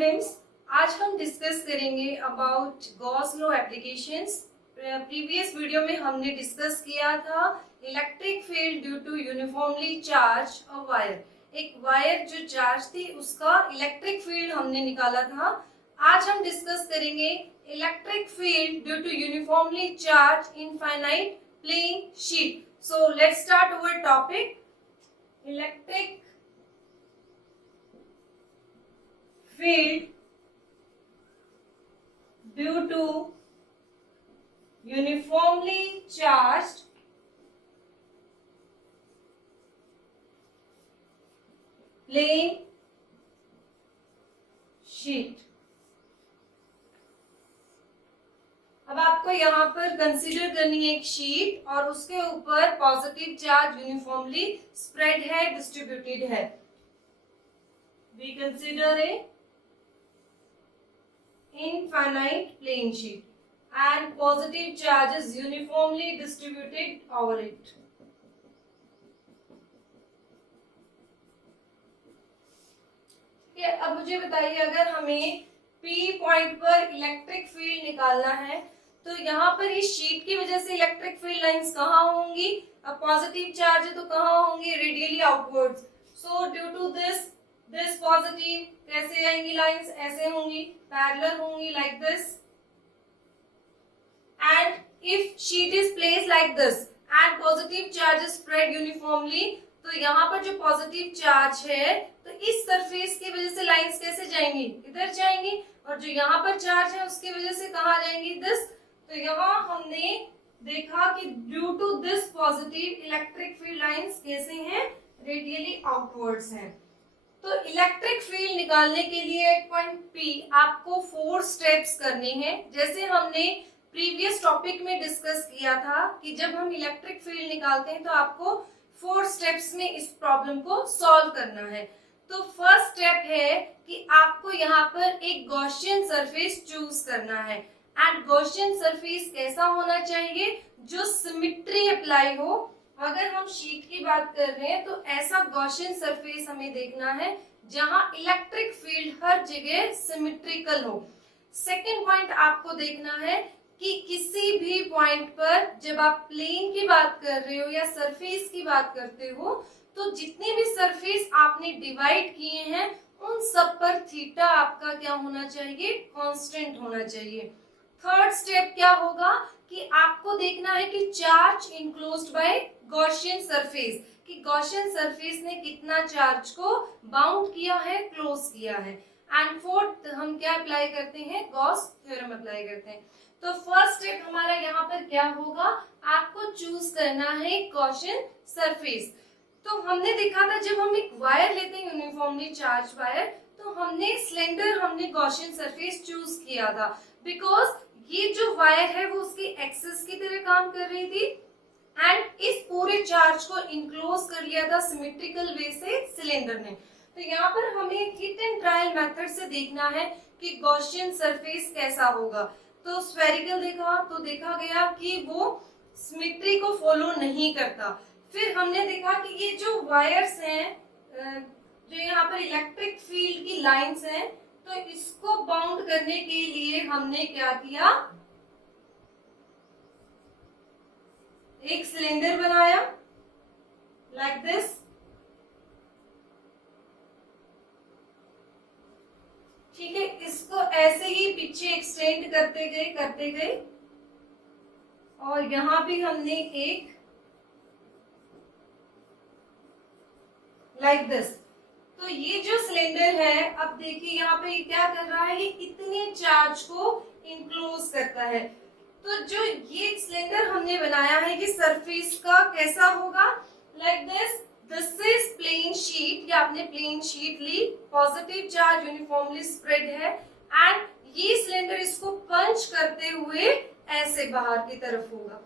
Students, आज हम discuss करेंगे about Gauss law applications. Previous video में हमने डिस्कस किया था electric field due to uniformly charge a wire. एक वायर जो चार्ज थी उसका इलेक्ट्रिक फील्ड हमने निकाला था। आज हम डिस्कस करेंगे electric field due to uniformly charge infinite plane sheet. So let's start our topic electric field due to uniformly charged plane sheet। अब आपको यहाँ पर कंसीडर करनी है एक शीट और उसके ऊपर पॉजिटिव चार्ज यूनिफॉर्मली स्प्रेड है, डिस्ट्रीब्यूटेड है। We consider a infinite plane sheet and positive charge is uniformly distributed over it। ठीक है, अब मुझे बताइए अगर हमें P पॉइंट पर इलेक्ट्रिक फील्ड निकालना है तो यहाँ पर इस शीट की वजह से इलेक्ट्रिक फील्ड लाइंस कहाँ होंगी? अब पॉजिटिव चार्ज है तो कहाँ होंगी? Radially outwards. So due to this positive कैसे आएंगी लाइंस? ऐसे होंगी, पैरेलल होंगी like this. And if sheet is placed like this and positive charge is spread uniformly, तो यहाँ पर जो पॉजिटिव चार्ज है तो इस सरफेस की वजह से लाइंस कैसे जाएंगी? इधर जाएंगी। और जो यहाँ पर चार्ज है उसकी वजह से कहाँ जाएंगी? दिस। तो यहाँ हमने देखा कि due to this positive electric field lines कैसे हैं? रेडियली आउटवर्ड्स हैं। तो इलेक्ट्रिक फील्ड निकालने के लिए पॉइंट P आपको 4 स्टेप्स करने हैं। जैसे हमने प्रीवियस टॉपिक में डिस्कस किया था कि जब हम इलेक्ट्रिक फील्ड निकालते हैं तो आपको 4 स्टेप्स में इस प्रॉब्लम को सॉल्व करना है। तो फर्स्ट स्टेप है कि आपको यहाँ पर एक गॉसियन सरफेस चूज करना है। एंड गॉसियन सरफेस कैसा होना चाहिए? जो सिमेट्री अप्लाई हो। अगर हम शीट की बात कर रहे हैं तो ऐसा गॉसियन सरफेस हमें देखना है जहां इलेक्ट्रिक फील्ड हर जगह सिमेट्रिकल हो। सेकंड पॉइंट आपको देखना है कि किसी भी पॉइंट पर जब आप प्लेन की बात कर रहे हो या सरफेस की बात करते हो तो जितने भी सरफेस आपने डिवाइड किए हैं उन सब पर थीटा आपका क्या होना चाहिए? कांस्टेंट होना चाहिए। थर्ड स्टेप क्या होगा कि आपको देखना है कि charge enclosed bye Gaussian surface, कि गॉसियन सरफेस ने कितना चार्ज को बाउंड किया है, क्लोज किया है। एंड फोर्थ हम क्या अप्लाई करते हैं? गॉस थ्योरम अप्लाई करते हैं। तो फर्स्ट स्टेप हमारा यहाँ पर क्या होगा? आपको चूज करना है गॉसियन सरफेस। तो हमने देखा था जब हम एक वायर लेते हैं यूनिफॉर्मली चार्ज वायर तो हमने गॉसियन सरफेस चूज किया था बिकॉज ये जो वायर है वो उसकी एक्सिस की तरह काम कर रही थी एंड इस पूरे चार्ज को इनक्लोज कर लिया था सिमेट्रिकल वे से सिलेंडर ने। तो यहाँ पर हमें हिट एंड ट्रायल मेथड से देखना है कि गॉसियन सरफेस कैसा होगा। तो स्फेरिकल देखा तो देखा गया कि वो सिमेट्री को फॉलो नहीं करता। फिर हमने देखा कि ये जो वायर्स हैं, जो यहाँ पर इलेक्ट्रिक फील्ड की लाइंस हैं, तो इसको बाउंड करने के लिए हमने क्या किया? एक सिलेंडर बनाया लाइक दिस। ठीक है, इसको ऐसे ही पीछे एक्सटेंड करते गए और यहां भी हमने एक लाइक दिस। तो ये जो सिलेंडर है, अब देखिए यहाँ पे ये क्या कर रहा है? ये इतने चार्ज को इनक्लोज करता है। तो जो ये सिलेंडर हमने बनाया है ये सरफेस का कैसा होगा? Like this is plane sheet. या आपने प्लेन शीट ली, पॉजिटिव चार्ज यूनिफॉर्मली स्प्रेड है एंड ये सिलेंडर इसको पंच करते हुए ऐसे बाहर की तरफ होगा।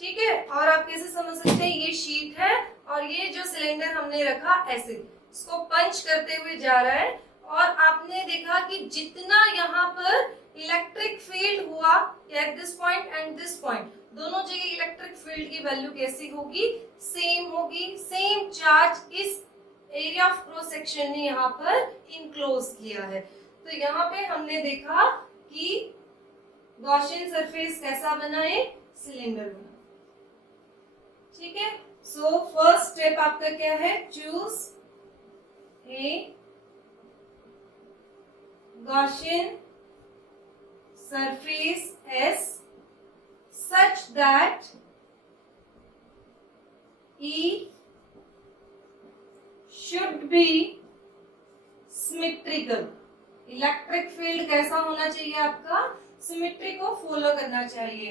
ठीक है, और आप कैसे समझ सकते हैं? ये शीट है और ये जो सिलेंडर हमने रखा ऐसे इसको पंच करते हुए जा रहा है और आपने देखा कि जितना यहाँ पर इलेक्ट्रिक फील्ड हुआ eight this point and this point, दोनों जगह इलेक्ट्रिक फील्ड की वैल्यू कैसी होगी? सेम होगी। सेम चार्ज इस एरिया ऑफ क्रॉस सेक्शन ने यहाँ पर इनक्लोज किया है। तो यहाँ पे हमने देखा कि गॉसियन सरफेस कैसा बना है, सिलेंडर बना। ठीक है, सो फर्स्ट स्टेप आपका क्या है, choose a Gaussian surface S such that E should be symmetrical। Electric field कैसा होना चाहिए आपका, सिमेट्री को फॉलो करना चाहिए।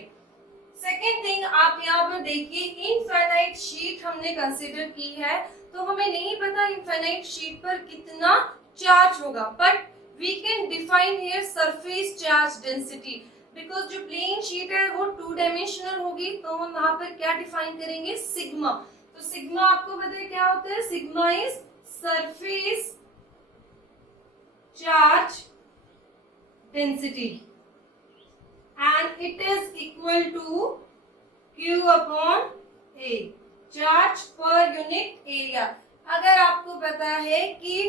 सेकेंड थिंग आप यहाँ पर देखिए, इनफाइनाइट शीट हमने कंसीडर की है, तो हमें नहीं पता इनफाइनाइट शीट पर कितना चार्ज होगा, but we can define here surface charge density, because जो प्लेन शीट है वो 2 डायमेंशनल होगी, तो हम वहां पर क्या डिफाइन करेंगे, सिग्मा। तो सिग्मा आपको पता है क्या होता है, sigma is surface charge density and it is equal to Q upon A, charge per unit area. अगर आपको पता है कि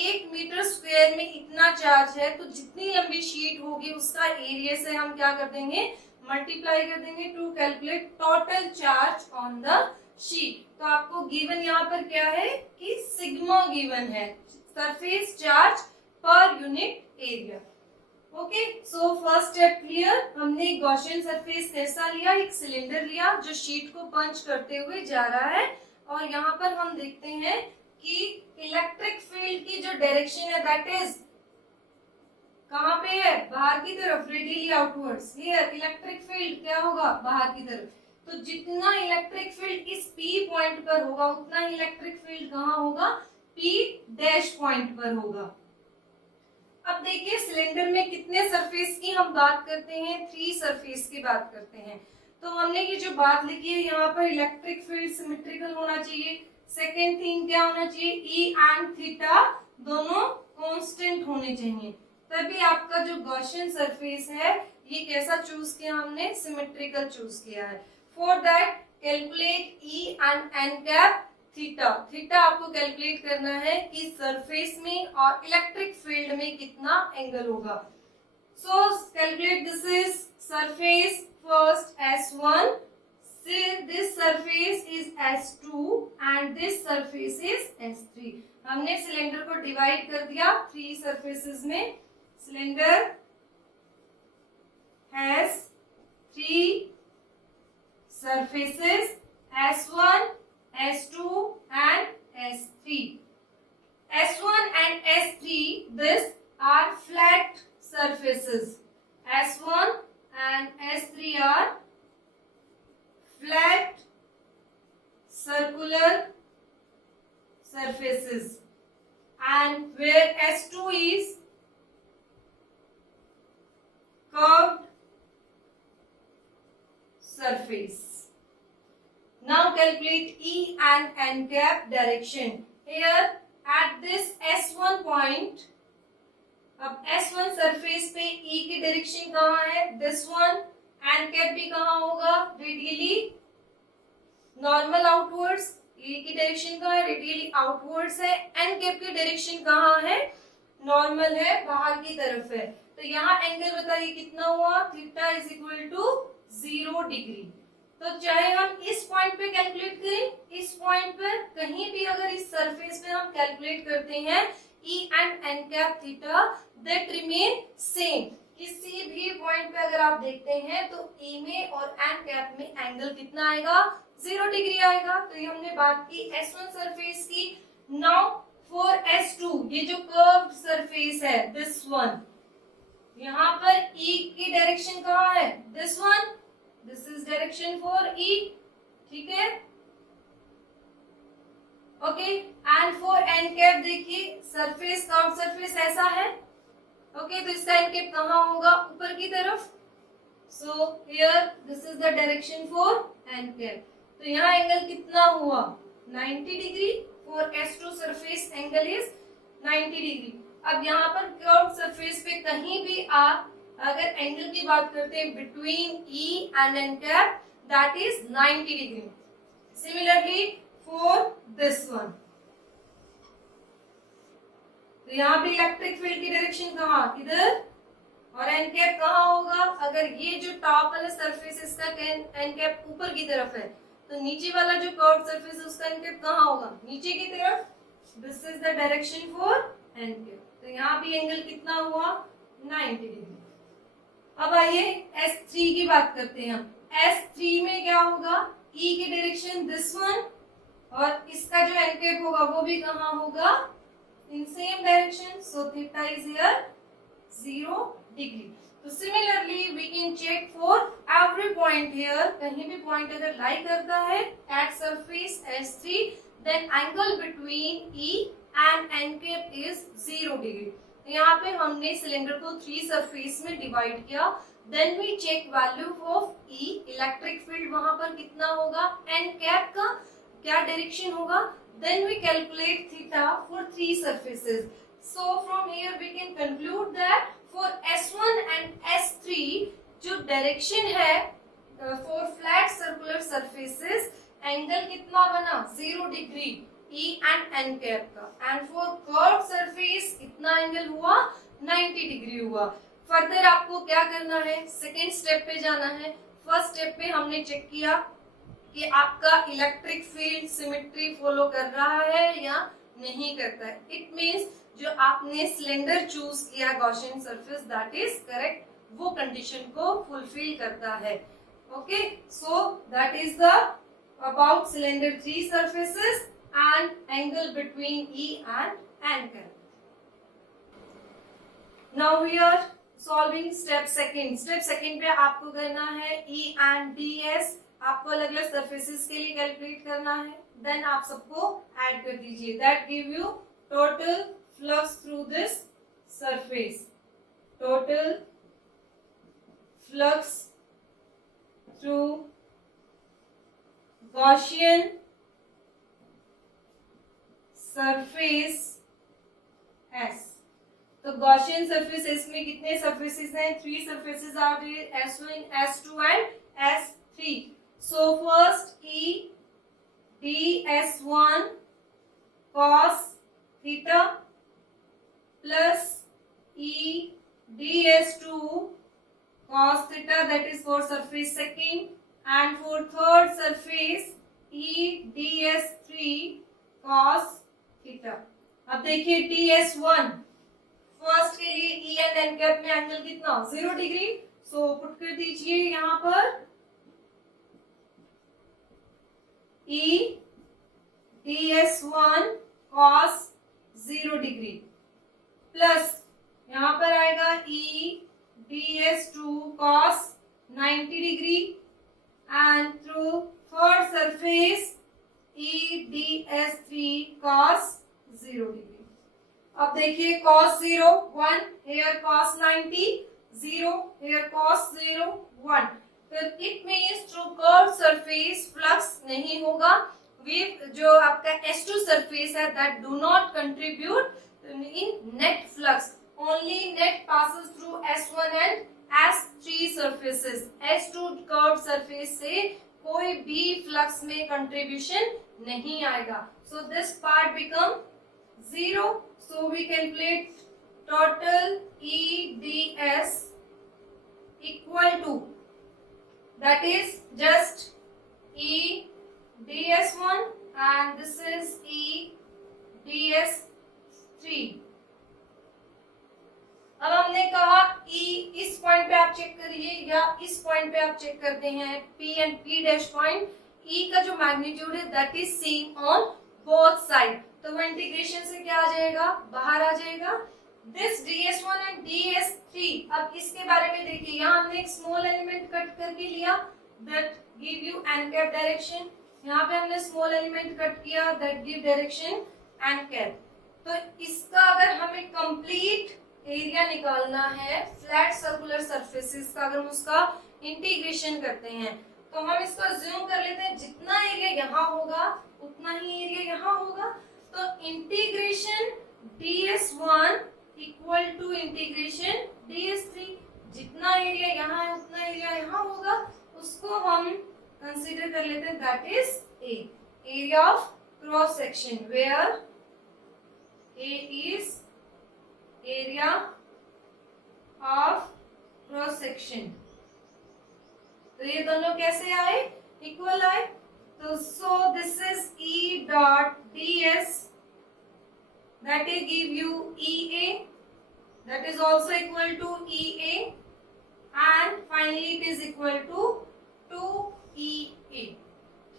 1 मीटर स्क्वायर में इतना चार्ज है, तो जितनी लंबी शीट होगी उसका एरिया से हम क्या कर देंगे, मल्टीप्लाई कर देंगे to calculate total charge on the sheet. तो आपको गिवन यहाँ पर क्या है कि सिग्मा गिवन है, surface charge per unit area. Okay, so first step clear. हमने गॉसियन सरफेस कैसा लिया, एक सिलेंडर लिया जो शीट को पंच करते हुए जा रहा है, और यहाँ पर हम देखते हैं कि इलेक्ट्रिक फील्ड की जो डायरेक्शन है दैट इज कहाँ पे है, बाहर की तरफ, radially outwards. Here electric field क्या होगा, बाहर की तरफ। तो जितना इलेक्ट्रिक फील्ड इस P पॉइंट पर होगा उतना ही इलेक्ट्रिक फील्ड कहाँ होगा, P डैश पॉइंट पर होगा। अब देखिए सिलेंडर में कितने सरफेस की हम बात करते हैं, 3 सरफेस की बात करते हैं। तो हमने ये जो बात लिखी है यहाँ पर, इलेक्ट्रिक फील्ड सिमेट्रिकल होना चाहिए। सेकेंड थिंग क्या होना चाहिए, E एंड थीटा दोनों कांस्टेंट होने चाहिए, तभी आपका जो गॉसियन सरफेस है ये कैसा चूज किया हमने, सिमेट्रिकल चूज किया है। For that calculate E and n cap theta. Theta आपको कैलकुलेट करना है कि सरफेस में और इलेक्ट्रिक फील्ड में कितना एंगल होगा। सो calculate, this is surface first S1, this surface is S2 and this surface is S3। हमने सिलेंडर को डिवाइड कर दिया 3 सरफेसेस में। Cylinder has 3 surfaces, S1, S2 and S3. S1 and S3, these are flat surfaces. S1 and S3 are flat circular surfaces, and where S2 is curved surface. Now calculate E and n cap direction. Here at this S1 point, अब S1 surface पे E की direction कहाँ है, this one, n cap भी कहाँ होगा, radially normal outwards. E की direction कहाँ है, रेडियली आउटवर्ड्स है। n cap की डायरेक्शन कहाँ है, नॉर्मल है, बाहर की तरफ है। तो यहाँ एंगल बताइए कितना हुआ, theta is equal to 0 degree. तो चाहे हम इस पॉइंट पे कैलकुलेट करें, इस पॉइंट पर कहीं भी अगर इस सरफेस पे हम कैलकुलेट करते हैं E and n cap theta, that remain same. किसी भी पॉइंट पे अगर आप देखते हैं तो E में और n कैप में एंगल कितना आएगा, 0 डिग्री आएगा। तो ये हमने बात की S1 सरफेस की। नाउ फॉर S2, ये जो कर्व्ड सरफेस है दिस वन, यहाँ पर E की डायरेक्शन कहाँ है, this one, this is direction for E, ठीक है। Okay, and for n cap देखिए सरफेस, कर्व्ड सरफेस ऐसा है। ओके, तो इसका n कैप कहाँ होगा, ऊपर की तरफ। So here this is the direction for n cap. तो यहाँ एंगल कितना हुआ, 90 degree. For S2 surface angle is 90 degree. अब यहाँ पर कर्व्ड सरफेस पे कहीं भी आप अगर एंगल की बात करते हैं between E and n cap, that is 90 degree. Similarly for this one, तो यहाँ पे इलेक्ट्रिक फील्ड की डायरेक्शन कहाँ, इधर, और एन कैप कहाँ होगा, अगर ये जो टॉप वाला सरफेस इसका एन कैप ऊपर की तरफ है तो नीचे वाला जो कर्व सरफेस है उसका एन कैप कहाँ होगा, नीचे की तरफ। This is the direction for n cap. तो यहाँ भी एंगल कितना हुआ, 90 डिग्री। अब आइए S3 की बात करते हैं हम। S3 में क्या होगा, E की डायरेक्शन दिस वन, और इसका जो एन कैप होगा वो भी कहाँ होगा, in same direction, so theta is here 0 degree. तो similarly we can check for every point here, कहीं भी पॉइंट अगर लाई करता है at surface S3, then angle between E and n cap is 0 degree. यहाँ पे हमने सिलेंडर को 3 सरफेस में डिवाइड किया, then we check value of E, electric field वहां पर कितना होगा, एन कैप का क्या डायरेक्शन होगा, then we calculate theta for 3 surfaces. So from here we can conclude that for S1 and S3 जो डायरेक्शन है for flat circular surfaces, angle कितना बना, 0 degree E and n cap का, and for curved surface कितना angle हुआ, 90 degree हुआ। Further आपको क्या करना है, सेकेंड स्टेप पे जाना है। फर्स्ट स्टेप पे हमने चेक किया कि आपका इलेक्ट्रिक फील्ड सिमेट्री फॉलो कर रहा है या नहीं करता है। इट मींस जो आपने सिलेंडर चूज किया Gaussian surface, that is correct, वो कंडीशन को फुलफिल करता है। Okay, so that is the about cylinder 3 surfaces and angle between E and n cap. Now we are solving step second. Step second पे आपको करना है E and DS, आपको अलग अलग सरफेसेस के लिए कैलकुलेट करना है, देन आप सबको ऐड कर दीजिए, that give you total flux through this surface, total flux through Gaussian surface S। तो गॉसियन सरफेस S में कितने सरफेसेस हैं, 3 surfaces are there, S1, S2 and S3। So first E ds1 cos theta plus E ds2 cos theta, that is for surface second, and for third surface E ds3 cos theta। अब देखिए ds1 first के लिए E and n cap में angle कितना, 0 degree. So put कर दीजिए यहाँ पर E ds1 cos 0 degree plus यहाँ पर आएगा E ds2 cos 90 degree and through third surface E ds3 cos 0 degree. अब देखिए cos 0 1, here cos 90 0, here cos 0 1। तो it means through curve surface flux नहीं होगा, विद जो आपका S2 सरफेस है that do not contribute in net flux, only net passes through S1 and S3 surfaces. S2 curve surface से कोई भी flux में कंट्रीब्यूशन नहीं आएगा, so this part become 0। So we calculate total EDS equal to, that is just EDS1 and this is EDS3। अब हमने कहा E इस पॉइंट पे आप चेक करिए या इस पॉइंट पे आप चेक करते हैं P and P dash point, E का जो मैग्नीट्यूड है that is same on both side, तो वो इंटीग्रेशन से क्या आ जाएगा, बाहर आ जाएगा। दिस ds1 एंड ds3, अब इसके बारे में देखिए, यहाँ हमने एक स्मॉल एलिमेंट कट करके लिया that give you n cap direction, यहाँ पे हमने स्मॉल एलिमेंट कट किया that give direction n cap. तो इसका अगर हमें कंप्लीट एरिया निकालना है फ्लैट सर्कुलर सरफेसेस का, अगर हम उसका इंटीग्रेशन करते हैं तो हम इसको अज्यूम कर लेते हैं जितना एरिया यहाँ होगा उतना ही एरिया यहाँ होगा। तो integration ds1 equal to integration ds3, जितना एरिया यहाँ है उतना एरिया यहाँ होगा, उसको हम कंसीडर कर लेते हैं that is A, area of cross section where A is area of cross section. तो ये दोनों कैसे आए, इक्वल आए। तो so this is E dot ds that will give you EA, that is also equal to EA, and finally it is equal to 2EA।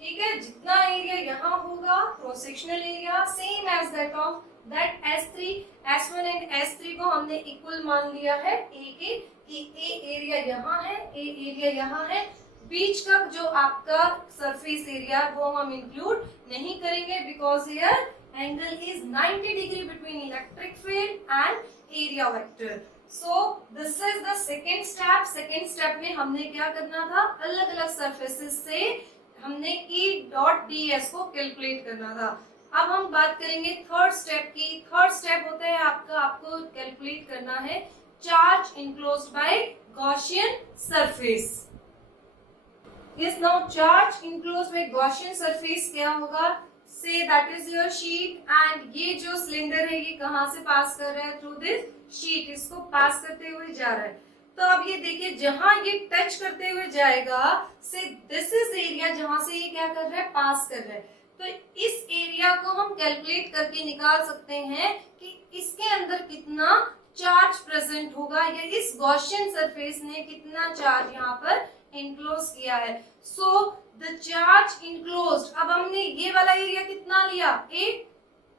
ठीक है, जितना एरिया यहाँ होगा cross sectional area same as that of that S3, S1 and S3 को हमने equal मान लिया है A के, कि A एरिया यहाँ है, A एरिया यहाँ है। बीच का जो आपका सरफेस एरिया वो हम इंक्लूड नहीं करेंगे because here angle is 90 degree between electric field and area vector. So this is the second step. Second step में हमने क्या करना था, अलग अलग सरफेसेस से हमने E डॉट ds को कैलकुलेट करना था। अब हम बात करेंगे थर्ड स्टेप की। थर्ड स्टेप होता है आपको कैलकुलेट करना है charge enclosed bye Gaussian surface. Yes, now charge enclosed by Gaussian surface क्या होगा, say that is your sheet and ये जो सिलेंडर है ये कहाँ से पास कर रहा है, through this sheet, इसको पास करते हुए जा रहा है। तो अब ये देखिए जहां ये टच करते हुए जाएगा, say this is area जहां से ये क्या कर रहा है, पास कर रहा है। तो इस एरिया को हम कैलकुलेट करके निकाल सकते हैं कि इसके अंदर कितना चार्ज प्रेजेंट होगा या इस गॉसियन सरफेस ने कितना चार्ज यहाँ पर इनक्लोज किया है। सो द चार्ज इनक्लोज्ड, अब हमने ये वाला एरिया कितना लिया, A,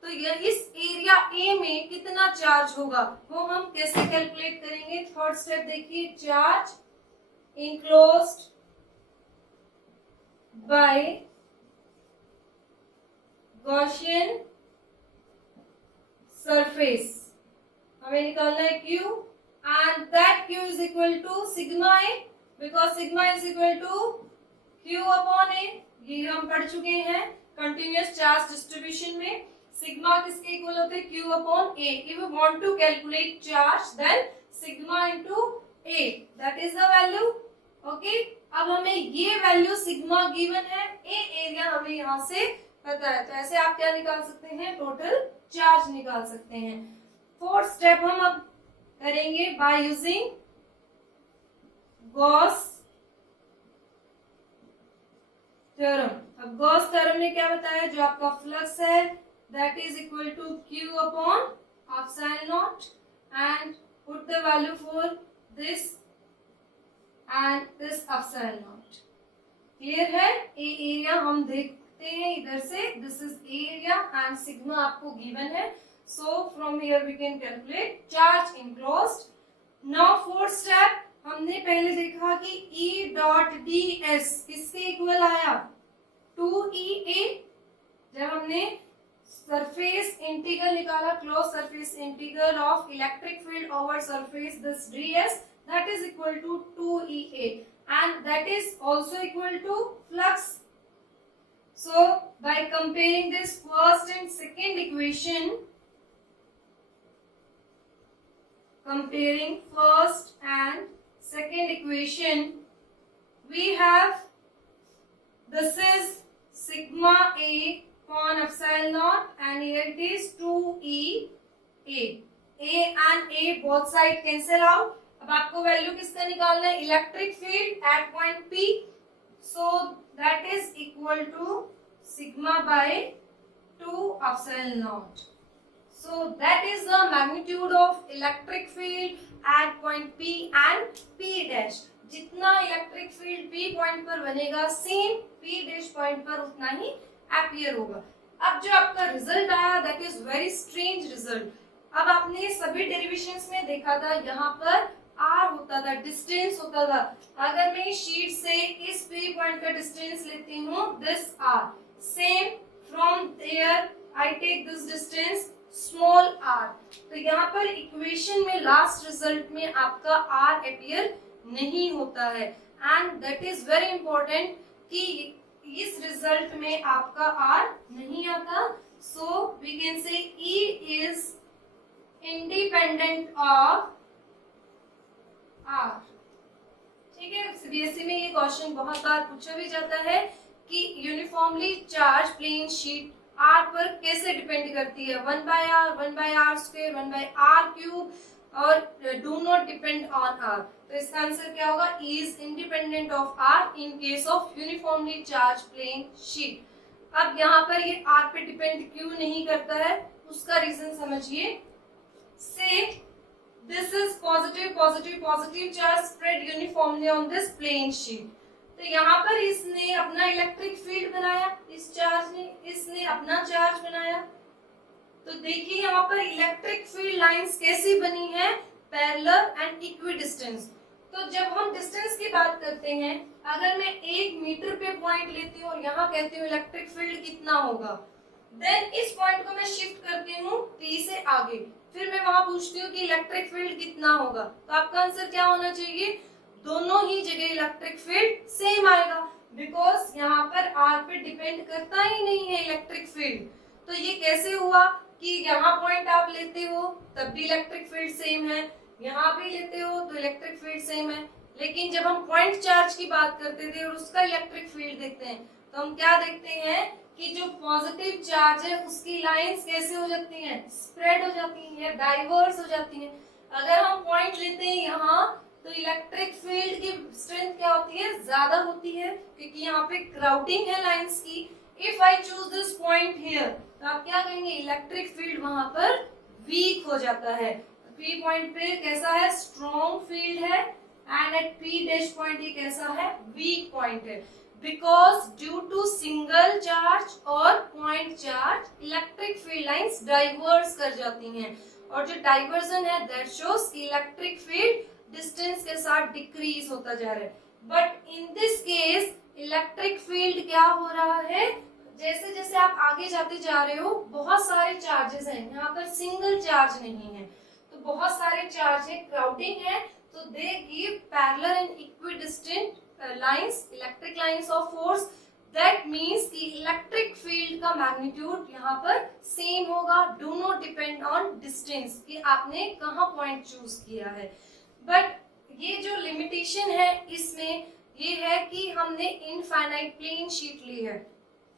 तो ये इस एरिया A में कितना चार्ज होगा वो हम कैसे कैलकुलेट करेंगे। थर्ड स्टेप देखिए, charge enclosed bye Gaussian surface, हमें निकालना है Q and that Q is equal to sigma A because sigma is equal to Q upon A। ये हम पढ़ चुके हैं कंटिन्यूअस चार्ज डिस्ट्रीब्यूशन में। सिग्मा किसके इक्वल होते हैं, Q upon A। If you want to calculate charge then sigma into A, that is the value। Okay, अब हमें ये वैल्यू सिग्मा गिवन है, A एरिया हमें यहाँ से पता है, तो ऐसे आप क्या निकाल सकते हैं, टोटल चार्ज निकाल सकते हैं। फोर्थ स्टेप हम अब करेंगे बाय यूजिंग गॉस थ्योरम। अब गॉस थ्योरम ने क्या बताया, जो आपका फ्लक्स है that is equal to Q upon epsilon naught and put the value for this and this epsilon naught. Clear है, ए एरिया हम देखते हैं इधर से, this is area and sigma आपको गिवन है। So from here we can calculate charge enclosed। Now fourth step, हमने पहले देखा कि E डॉट ds किसके इक्वल आया, 2EA। जब हमने सरफेस इंटीग्रल निकाला, close surface integral of electric field over surface this ds, that is equal to 2EA and that is also equal to flux। So by comparing this first and second equation, comparing first and second equation, we have this is sigma A upon epsilon naught and here it is 2EA। A and A both side cancel out। अब आपको value किसका निकालना है, electric field eight point P, so that is equal to sigma by 2 epsilon naught। So that is the magnitude of electric field at point P and P dash। जितना electric field P point पर बनेगा same P dash point पर उतना ही appear होगा। अब जो आपका result आया that is very strange result. अब आपने सभी डेरिवेशंस में देखा था, यहाँ पर R होता था, डिस्टेंस होता था। अगर मैं शीट से इस P पॉइंट का डिस्टेंस लेती हूँ, this R, same from there I take this distance small r। तो यहाँ पर इक्वेशन में लास्ट रिजल्ट में आपका r अपीयर नहीं होता है and that is very important कि इस रिजल्ट में आपका r नहीं आता। So we can say E is independent of r। ठीक है, सीबीएसई में ये क्वेश्चन बहुत बार पूछा भी जाता है कि uniformly charge plane sheet R पर कैसे डिपेंड करती है, 1/r, 1/r², 1/r³ और do not depend on R. तो इसका आंसर क्या होगा, is independent of R in case of uniformly charge plane sheet. अब यहाँ पर ये आर पे डिपेंड क्यों नहीं करता है उसका रीजन समझिए। Say this is positive positive positive charge spread uniformly on this plane sheet. तो यहाँ पर इसने अपना इलेक्ट्रिक फील्ड बनाया, इस चार्ज ने, इसने अपना चार्ज बनाया। तो देखिए यहाँ पर इलेक्ट्रिक फील्ड लाइंस कैसी बनी है, पैरेलल एंड इक्विडिस्टेंस। तो जब हम डिस्टेंस की बात करते हैं, अगर मैं 1 मीटर पे पॉइंट लेती हूँ और यहाँ कहती हूँ इलेक्ट्रिक फील्ड कितना होगा, देन इस पॉइंट को मैं शिफ्ट करती हूँ P से आगे, फिर मैं वहां पूछती हूँ कि इलेक्ट्रिक फील्ड कितना होगा, तो आपका आंसर क्या होना चाहिए, दोनों ही जगह इलेक्ट्रिक फील्ड सेम आएगा, बिकॉज यहाँ पर आर पे डिपेंड करता ही नहीं है इलेक्ट्रिक फील्ड। तो ये कैसे हुआ कि यहाँ पॉइंट आप लेते हो तब भी इलेक्ट्रिक फील्ड सेम है, यहाँ भी लेते हो तो इलेक्ट्रिक फील्ड सेम है, लेकिन जब हम पॉइंट चार्ज की बात करते थे और उसका इलेक्ट्रिक फील्ड देखते हैं तो हम क्या देखते हैं कि जो पॉजिटिव चार्ज है उसकी लाइंस कैसे हो जाती हैं, स्प्रेड हो जाती हैं, डाइवर्स हो जाती हैं। अगर हम पॉइंट लेते हैं यहाँ तो इलेक्ट्रिक फील्ड की स्ट्रेंथ क्या होती है, ज्यादा होती है, क्योंकि यहाँ पे क्राउडिंग है लाइंस की। If I choose this point here, तो आप क्या कहेंगे, इलेक्ट्रिक फील्ड वहां पर वीक हो जाता है। पी पॉइंट पे कैसा है, स्ट्रॉन्ग फील्ड है, and at P dash point ये कैसा है, वीक पॉइंट है, because due to single charge और point charge electric field lines diverse कर जाती हैं, और जो डाइवर्जन है that shows electric field distance के साथ डिक्रीज होता जा रहा है। But in this case electric field क्या हो रहा है, जैसे जैसे आप आगे जाते जा रहे हो बहुत सारे चार्जेस हैं, यहाँ पर सिंगल चार्ज नहीं है, तो बहुत सारे चार्ज है, क्राउडिंग है, तो they give parallel and equidistant lines, electric lines of force, that means कि इलेक्ट्रिक फील्ड का मैग्नीट्यूड यहाँ पर सेम होगा, do not depend on distance कि आपने कहाँ पॉइंट चूज किया है। बट ये जो लिमिटेशन है इसमें ये है कि हमने इनफाइनाइट प्लेन शीट ली है।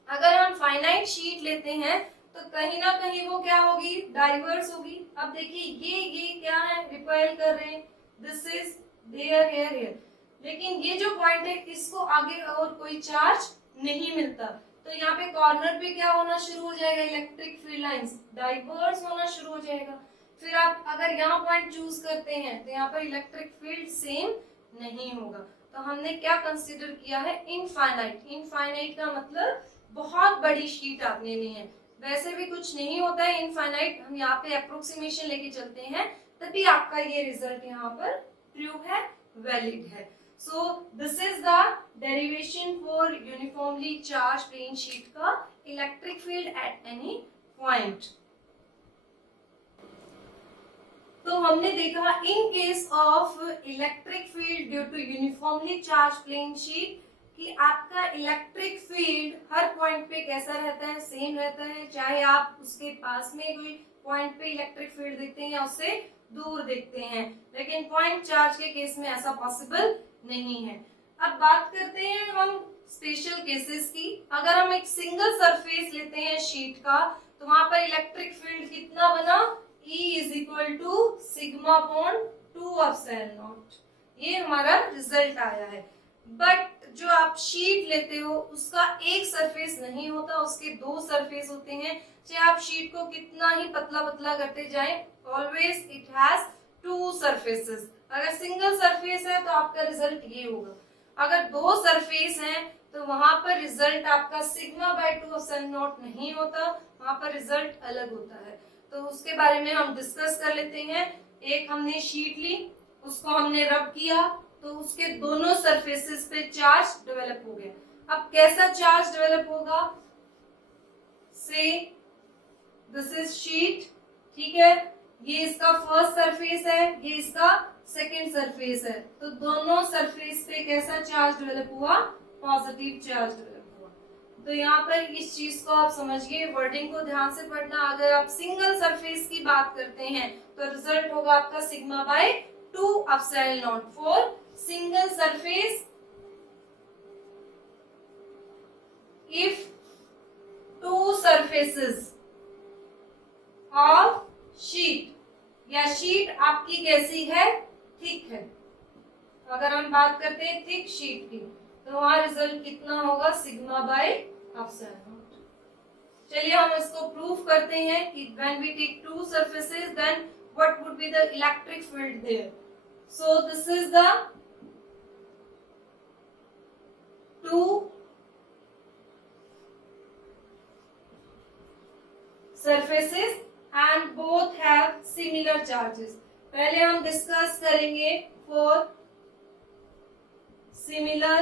अगर हम फाइनाइट शीट लेते हैं तो कहीं ना कहीं वो क्या होगी, डाइवर्स होगी। अब देखिए ये क्या है, रिपेल कर रहे हैं, this is there here here, लेकिन ये जो पॉइंट है इसको आगे और कोई चार्ज नहीं मिलता, तो यहाँ पे कॉर्नर पे क्या होना शुरू हो जाएगा, इलेक्ट्रिक फील्ड लाइंस डाइवर्स होना शुरू हो जाएगा। फिर आप अगर यहाँ पॉइंट चूज करते हैं तो यहाँ पर इलेक्ट्रिक फील्ड सेम नहीं होगा। तो हमने क्या कंसीडर किया है, इनफाइनाइट। इनफाइनाइट का मतलब बहुत बड़ी शीट आपने ली है, वैसे भी कुछ नहीं होता है इनफाइनाइट, हम यहाँ पे अप्रोक्सीमेशन लेके चलते हैं तभी आपका ये रिजल्ट यहाँ पर प्रूव है, वैलिड है। So this is the derivation for uniformly charged plane sheet का electric field at any point। तो हमने देखा in case of electric field due to uniformly charged plane sheet कि आपका इलेक्ट्रिक फील्ड हर पॉइंट पे कैसा रहता है, सेम रहता है, चाहे आप उसके पास में कोई पॉइंट पे इलेक्ट्रिक फील्ड देखते हैं या उससे दूर देखते हैं, लेकिन पॉइंट चार्ज के केस में ऐसा पॉसिबल नहीं है। अब बात करते हैं हम स्पेशल केसेस की। अगर हम एक सिंगल सरफेस लेते हैं शीट का तो वहां पर इलेक्ट्रिक फील्ड कितना बना, E is equal to sigma upon 2ε0, ये हमारा रिजल्ट आया है। बट जो आप शीट लेते हो उसका एक सरफेस नहीं होता, उसके दो सरफेस होते हैं, चाहे आप शीट को कितना ही पतला पतला करते जाएं, ऑलवेज इट हैज 2 सरफेसेस। अगर सिंगल सरफेस है तो आपका रिजल्ट ये होगा, अगर 2 सरफेस हैं तो वहां पर रिजल्ट आपका सिग्मा बाय 2ε0 नहीं होता, वहां पर रिजल्ट अलग होता है। तो उसके बारे में हम डिस्कस कर लेते हैं। एक हमने शीट ली, उसको हमने रब किया तो उसके दोनों सरफेसेस पे चार्ज डेवलप हो गया। अब कैसा चार्ज डेवलप होगा, से दिस इज शीट, ठीक है, ये इसका फर्स्ट सरफेस है, ये इसका सेकेंड सरफेस है, तो दोनों सरफेस पे कैसा चार्ज डेवलप हुआ, पॉजिटिव चार्ज डेवलप हुआ। तो यहाँ पर इस चीज को आप समझिए, वर्डिंग को ध्यान से पढ़ना। अगर आप सिंगल सरफेस की बात करते हैं तो रिजल्ट होगा आपका sigma by 2ε0 for single surface. If 2 surfaces surfaces of sheet, या शीट आपकी कैसी है, थिक है। अगर हम बात करते हैं थिक शीट की तो वहां रिजल्ट कितना होगा, सिग्मा बाय एप्सिलॉन नॉट। चलिए हम इसको प्रूफ करते हैं कि when we take two surfaces then what would be the electric field there. So this is the two surfaces and both have similar charges। पहले हम डिस्कस करेंगे for similar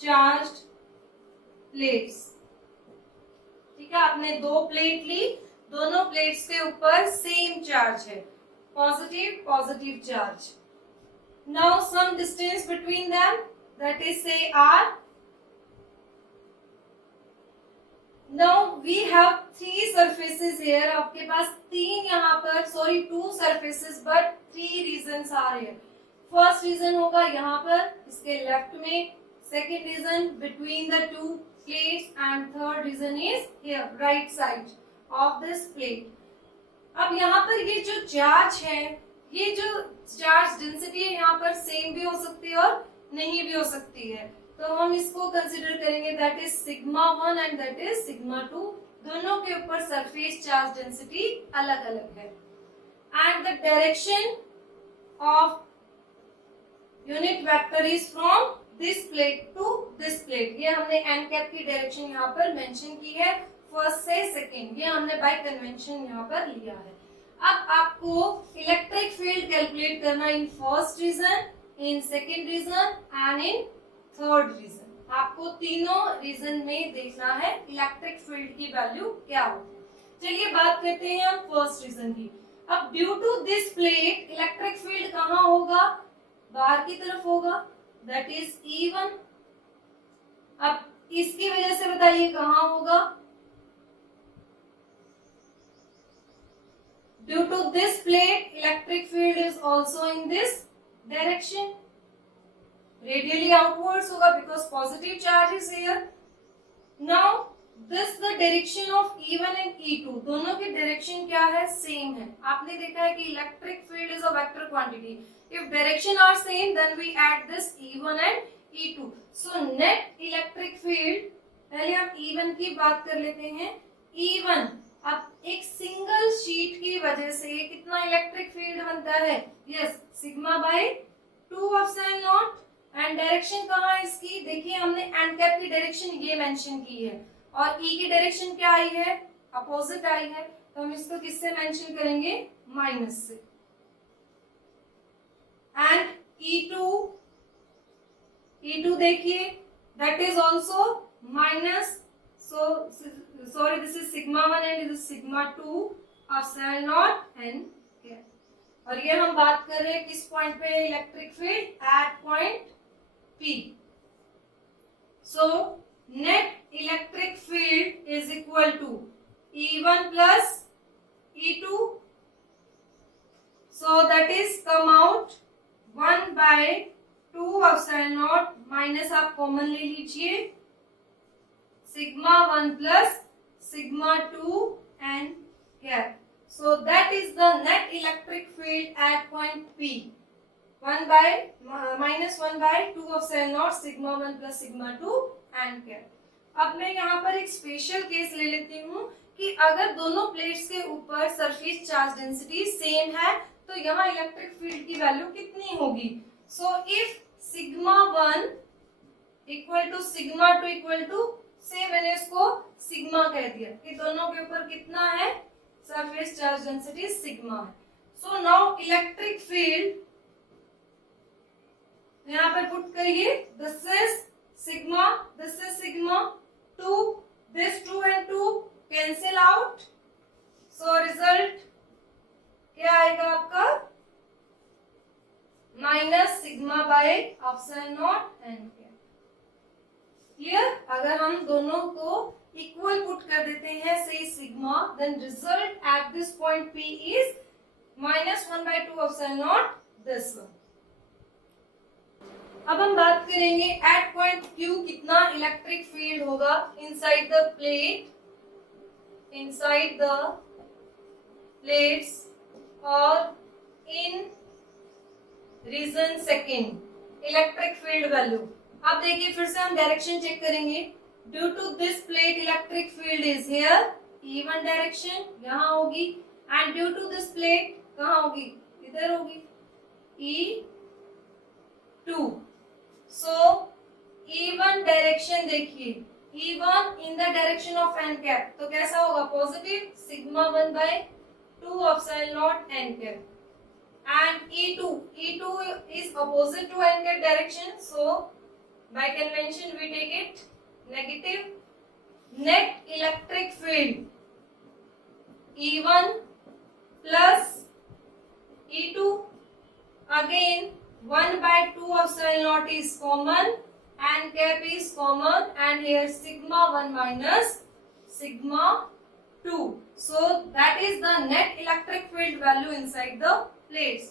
charged plates। ठीक है, आपने दो प्लेट ली, दोनों प्लेट्स के ऊपर सेम चार्ज है, positive positive charge. Now some distance between them, that is say r। Now we have three surfaces here। आपके पास तीन यहाँ पर, sorry two surfaces but three regions are here। First region होगा यहाँ पर इसके लेफ्ट में, second region between the two plates and third region is here right side of this plate। अब यहाँ पर ये जो चार्ज है, ये जो चार्ज डेंसिटी है यहाँ पर सेम भी हो सकती है और नहीं भी हो सकती है, तो हम इसको कंसिडर करेंगे that is sigma 1 and that is sigma 2। दोनों के ऊपर सरफेस चार्ज डेंसिटी अलग अलग है। And the direction of unit vector is from this plate to this plate. ये हमने एन कैप की डायरेक्शन यहाँ पर मेंशन की है, फर्स्ट से सेकेंड, ये हमने बाय कन्वेंशन यहाँ पर लिया है। अब आपको इलेक्ट्रिक फील्ड कैलकुलेट करना in first region, in second region and in third region. आपको तीनों रीजन में देखना है इलेक्ट्रिक फील्ड की वैल्यू क्या होगी। चलिए बात करते हैं हम फर्स्ट रीजन की। अब due to this plate electric field कहाँ होगा, बाहर की तरफ होगा, दैट इज E1। अब इसकी वजह से बताइए कहाँ होगा, due to this plate electric field is also in this direction, radially outwards होगा because positive charge is here। Now this the direction of E1 and E2, दोनों की डायरेक्शन क्या है, सेम है। आपने देखा है कि electric field is a vector quantity, if direction are same then we add this E1 and E2। so net electric field, पहले हम E1 की बात कर लेते हैं। E1 अब एक सिंगल शीट की वजह से कितना इलेक्ट्रिक फील्ड बनता है, yes sigma bye 2 epsilon naught. And direction कहाँ है इसकी, देखिए हमने एन कैप की डायरेक्शन ये मेंशन की है और ई की डायरेक्शन क्या आई है, अपोजिट आई है, तो हम इसको किससे मेंशन करेंगे, माइनस से। एंड E2 देखिए that is also minus, so sorry this is sigma 1 and this is sigma 2 epsilon naught n cap. और ये हम बात कर रहे हैं किस पॉइंट पे, electric field eight point P। So net electric field is equal to E1 plus E2। So that is come out 1 by 2 epsilon naught minus आप कॉमन ले लीजिए, sigma 1 plus sigma 2 and cap। So that is the net electric field at point P। 1 by minus 1 by 2 epsilon naught sigma 1 plus sigma 2 and cap। अब मैं यहाँ पर एक special case ले लेती हूँ कि अगर दोनों प्लेट्स के ऊपर सरफेस चार्ज डेंसिटी सेम है तो यहाँ इलेक्ट्रिक फील्ड की वैल्यू कितनी होगी। So if sigma 1 equal to sigma 2 equal to, say मैंने इसको सिग्मा कह दिया कि दोनों के ऊपर कितना है, सरफेस चार्ज डेंसिटी सिग्मा है। सो नाउ इलेक्ट्रिक फील्ड यहाँ पे पुट करिए, this is sigma, this is sigma 2, this 2 and 2 cancel out, so result क्या आएगा आपका, minus sigma by epsilon naught n cap. Clear. अगर हम दोनों को इक्वल पुट कर देते हैं say sigma, then result at this point P is minus 1 by 2 epsilon not this one. अब हम बात करेंगे एट पॉइंट Q कितना इलेक्ट्रिक फील्ड होगा inside the plate, inside the plates और in region second electric field value. अब देखिए फिर से हम डायरेक्शन चेक करेंगे। Due to this plate electric field is here E1 direction यहाँ होगी, and due to this plate कहाँ होगी, इधर होगी E2। सो E1 डायरेक्शन देखिए, E1 in the direction of n cap, तो कैसा होगा positive sigma 1 by 2 epsilon naught n cap. And E2 is opposite to n cap direction, so by convention we take it negative. Net electric field E1 plus E2, again 1 by 2 epsilon naught is common, n cap is common, and here sigma 1 minus sigma 2. So that is the net electric field value inside the plates.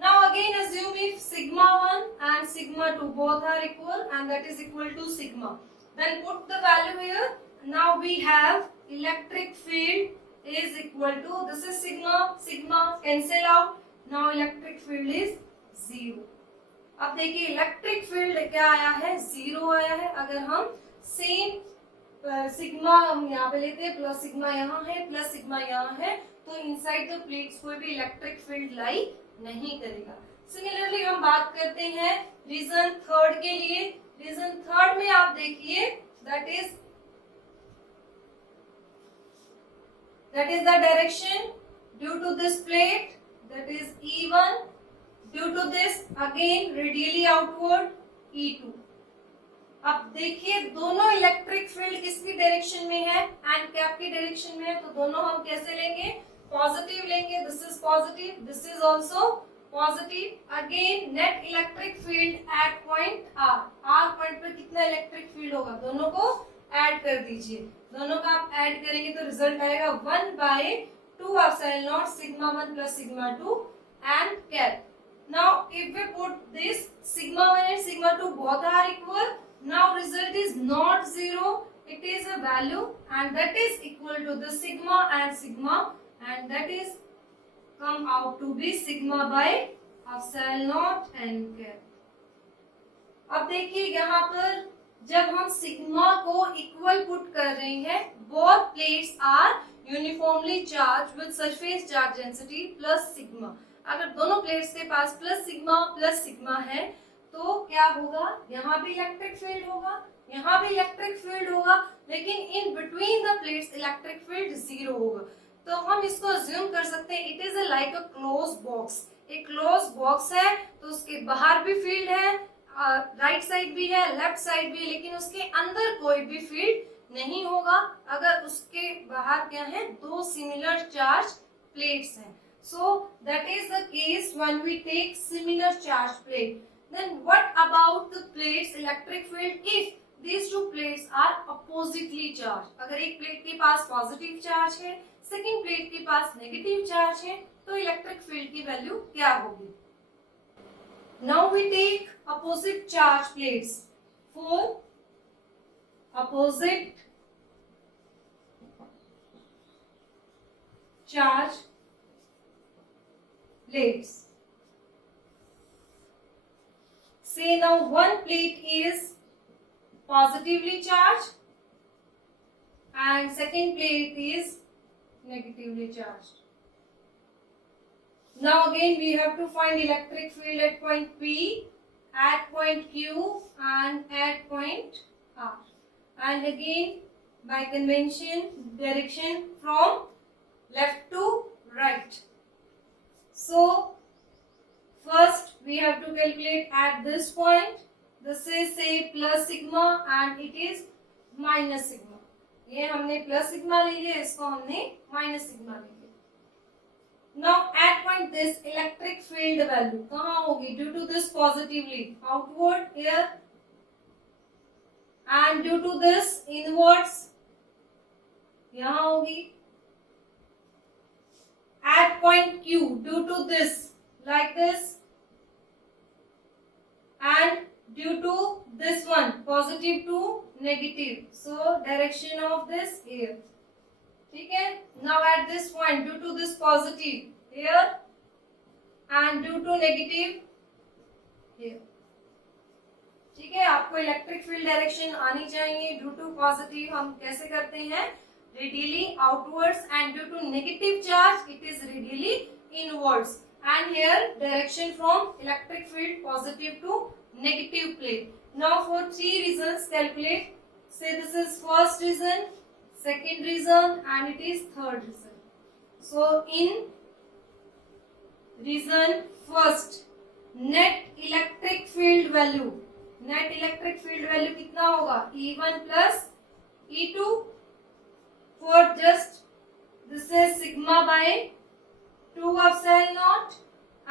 Now again assume if sigma 1 and sigma 2 both are equal, and that is equal to sigma, then put the value here. Now we have electric field is equal to, this is sigma cancel out, now electric field is 0. अब देखिए electric field क्या आया है, 0 आया है। अगर हम same sigma हम यहाँ पे लेते हैं, प्लस सिग्मा यहाँ है, प्लस सिग्मा यहाँ है, तो इनसाइड द प्लेट्स कोई भी इलेक्ट्रिक फील्ड लाई नहीं करेगा। सिमिलरली हम बात करते हैं रीजन थर्ड के लिए। रीजन थर्ड में आप देखिए that is the direction due to this plate, that is E1, due to this again radially outward E2। अब देखिए दोनों इलेक्ट्रिक फील्ड किसकी डायरेक्शन में है, एंड कैप की डायरेक्शन में है, तो दोनों हम कैसे लेंगे, पॉजिटिव लेंगे। This is positive, this is also positive. Again net electric field eight point R point पर कितना इलेक्ट्रिक फील्ड होगा, दोनों को ऐड कर दीजिए। दोनों का आप ऐड करेंगे तो रिजल्ट आएगा 1 by 2 epsilon not sigma 1 plus sigma 2 and cap। Now if we put this sigma 1 and sigma 2 both are equal, now result is not 0, it is a value, and that is equal to the sigma and sigma, and that is come out to be sigma by epsilon naught n cap। अब देखिए यहाँ पर जब हम sigma को equal put कर रहे हैं, both plates are uniformly charge with surface charge density plus sigma. अगर दोनों प्लेट्स के पास प्लस सिग्मा है तो क्या होगा, यहाँ भी इलेक्ट्रिक फील्ड होगा, यहाँ भी इलेक्ट्रिक फील्ड होगा, लेकिन in between the plates electric field 0 होगा। तो हम इसको अज्यूम कर सकते हैं it is like a close box. एक क्लोज बॉक्स है तो उसके बाहर भी फील्ड है, राइट साइड भी है, लेफ्ट साइड भी है, लेकिन उसके अंदर कोई भी फील्ड नहीं होगा अगर उसके बाहर क्या है, दो सिमिलर चार्ज प्लेट्स हैं। So that is the case when we take similar charge plate. Then what about the plates electric field if these two plates are oppositely charged? अगर एक प्लेट के पास पॉजिटिव चार्ज है, second plate के पास negative charge है, तो electric field की value क्या होगी? Now we take opposite charge plates. For opposite charge plates, say now one plate is positively charged and second plate is negatively charged. Now again we have to find electric field at point P, at point Q and at point R. And again by convention direction from left to right. So first we have to calculate at this point. This is say plus sigma and it is minus sigma. ये हमने plus sigma ले लिया, इसको हमने minus sigma ले लिया। Now at point this electric field value कहाँ होगी? Due to this positively outward here and due to this inwards यहाँ होगी। At point Q due to this like this and due to this one positive to negative, so direction of this here. ठीक है. Now at this point due to this positive here and due to negative here. ठीक है. आपको electric field direction आनी चाहिए. Due to positive हम कैसे करते हैं, radially outwards, and due to negative charge it is radially inwards. And here direction from electric field positive to negative plate. Now for three reasons calculate. Say this is first reason, second reason, and it is third reason. So in reason first, net electric field value. Net electric field value कितना होगा, E1 plus E2. For just this is sigma by 2 epsilon naught,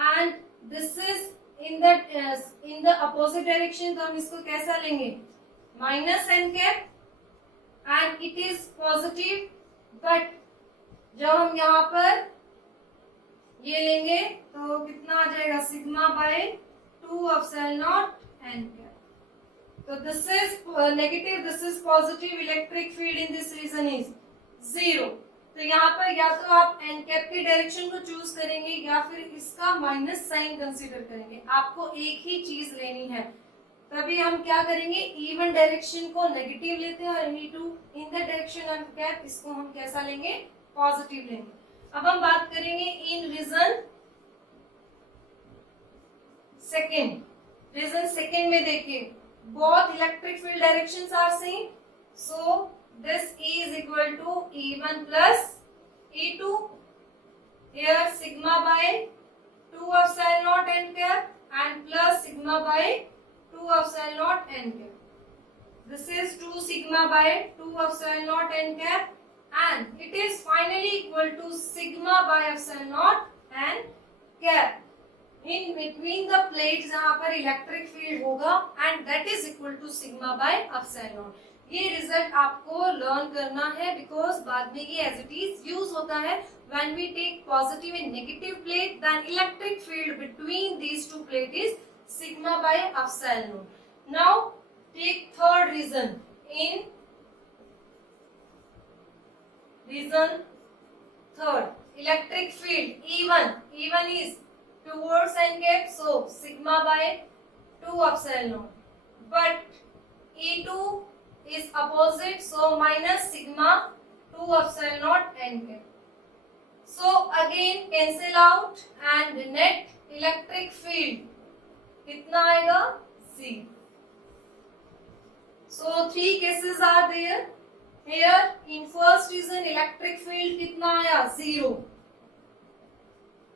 and this is in the opposite direction, तो हम इसको कैसा लेंगे, minus n cap, and it is positive. But जब हम यहाँ पर ये लेंगे तो कितना आ जाएगा, sigma bye 2 epsilon naught n cap. तो this is negative, this is positive. Electric field in this region is 0. तो यहाँ पर या तो आप एन कैप की डायरेक्शन को चूज करेंगे या फिर इसका माइनस साइन कंसीडर करेंगे. आपको एक ही चीज लेनी है. तभी हम क्या करेंगे, E1 डायरेक्शन को नेगेटिव लेते हैं और E2 in the direction of cap इसको हम कैसा लेंगे, पॉजिटिव लेंगे. अब हम बात करेंगे in region second. Region second में देखिए both electric field directions are same. So this is equal to E1 plus E2. Here sigma by 2 epsilon naught n cap and plus sigma by 2 epsilon naught n cap. This is 2 sigma by 2 epsilon naught n cap, and it is finally equal to sigma by epsilon naught n cap. In between the plates जहाँ पर electric field होगा, and that is equal to sigma by epsilon naught. ये result आपको learn करना है because बाद में ये एज इट इज यूज होता है. When we take positive and negative plate then electric field between these two plate is sigma by epsilon naught. Now take third region. In region third electric field E1 is towards n cap, so sigma by 2 epsilon naught, but E2 is opposite, so minus sigma 2 epsilon naught n cap. So again cancel out and net electric field कितना आएगा, C. So three cases are there. Here in first reason electric field कितना आया, 0.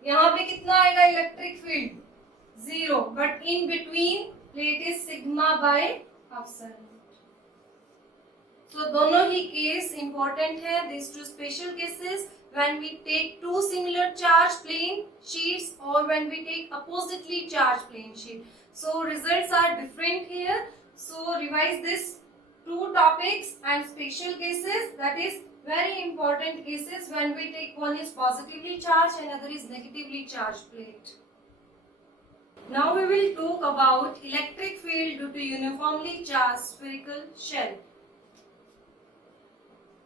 यहाँ पे कितना आएगा electric field, 0. But in between plate is sigma by epsilon. So दोनों ही case important है. These two special cases when we take two similar charge plane sheets or when we take oppositely charged plane sheet. So results are different here. So revise this two topics and special cases, that is very important cases when we take one is positively charged and other is negatively charged plate. Now we will talk about electric field due to uniformly charged spherical shell.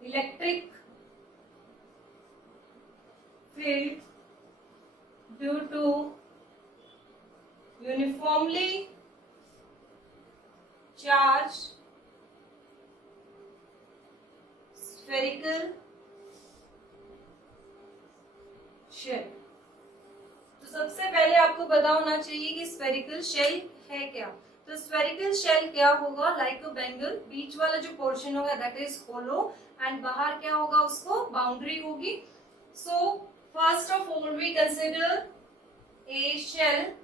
Electric field due to uniformly charged spherical shell. तो सबसे पहले आपको पता होना चाहिए कि spherical shell है क्या. तो स्फेरिकल शेल क्या होगा, लाइक अ बैंगल. बीच वाला जो पोर्शन होगा दैट इज होलो एंड बाहर क्या होगा, उसको बाउंड्री होगी. So first of all we consider a shell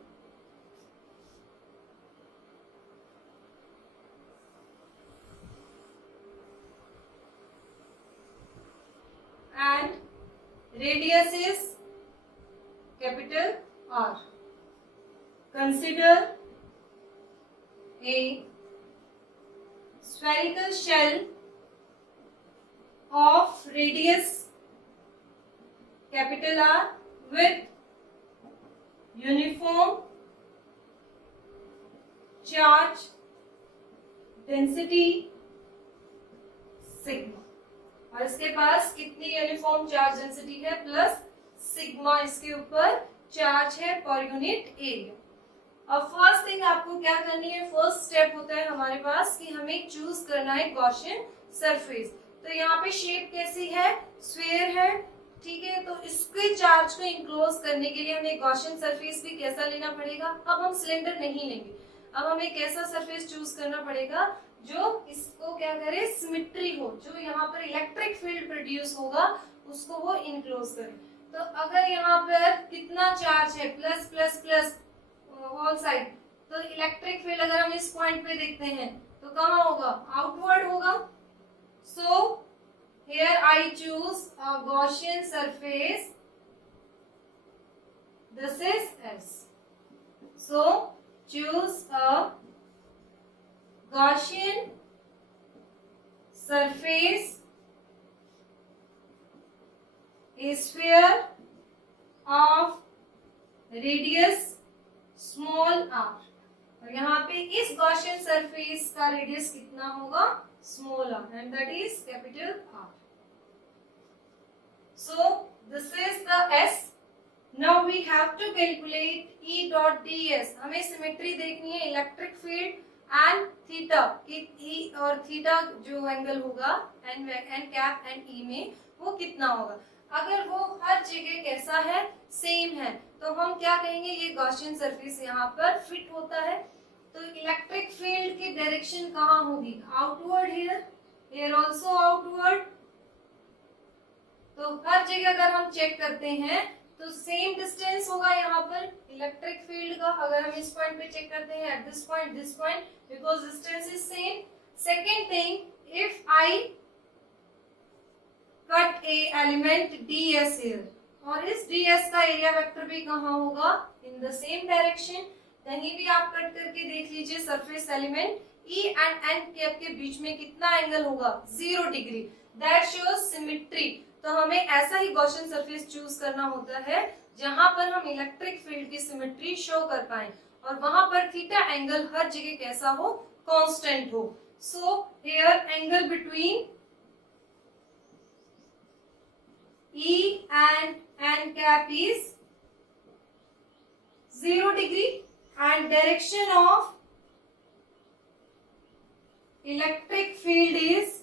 and radius is capital R. Consider a spherical shell of radius capital R with uniform charge density sigma, और इसके पास कितनी uniform charge density है plus sigma इसके ऊपर charge है पर unit area. अब first thing आपको क्या करनी है, फर्स्ट स्टेप होता है हमारे पास कि हमें चूज करना है गॉसियन सरफेस। तो यहाँ पे शेप कैसी है, स्फीयर है, ठीक है। तो इसके चार्ज को इंक्लोज करने के लिए हमें गॉसियन सरफेस भी कैसा लेना पड़ेगा। अब हम सिलेंडर नहीं लेंगे, अब हमें कैसा सरफेस चूज करना पड़ेगा जो इसको क्या करे, सिमेट्री हो, जो यहाँ पर इलेक्ट्रिक फील्ड प्रोड्यूस होगा उसको वो इंक्लोज करे। तो अगर यहाँ पर कितना चार्ज है, plus plus plus whole side, तो इलेक्ट्रिक फील्ड अगर हम इस पॉइंट पे देखते हैं तो कहाँ होगा, आउटवर्ड होगा। So here I choose a Gaussian surface, this is S. So choose a Gaussian surface, a sphere of radius small r, और यहाँ पे इस गॉसियन सरफेस का रेडियस कितना होगा, small r, and that is capital R. So this is the S. Now we have to calculate E dot ds. हमें symmetry देखनी है इलेक्ट्रिक फील्ड एंड थीटा कि E और थीटा जो एंगल होगा एंड कैप एंड E में वो कितना होगा। अगर वो हर जगह कैसा है, सेम है, तो हम क्या कहेंगे, ये गॉसियन सरफेस यहाँ पर फिट होता है। तो इलेक्ट्रिक फील्ड की डायरेक्शन कहाँ होगी, आउटवर्ड, हियर आल्सो आउटवर्ड। तो हर जगह अगर हम चेक करते हैं तो सेम डिस्टेंस होगा यहाँ पर इलेक्ट्रिक फील्ड का। अगर हम इस पॉइंट पे चेक करते हैं eight this point, because distance is same. Second thing, if I cut A element ds here, और इस ds का एरिया वेक्टर भी कहाँ होगा, इन द सेम डायरेक्शन। कहीं भी आप कट करके देख लीजिए surface element E and N cap के बीच में कितना एंगल होगा, 0 डिग्री, दैट शोज सिमेट्री। तो हमें ऐसा ही गॉसियन सरफेस चूज करना होता है जहां पर हम इलेक्ट्रिक फील्ड की सिमेट्री शो कर पाए, और वहां पर थीटा एंगल हर जगह कैसा हो, कांस्टेंट हो। So here angle between E and N cap is 0 degree, and direction of electric field is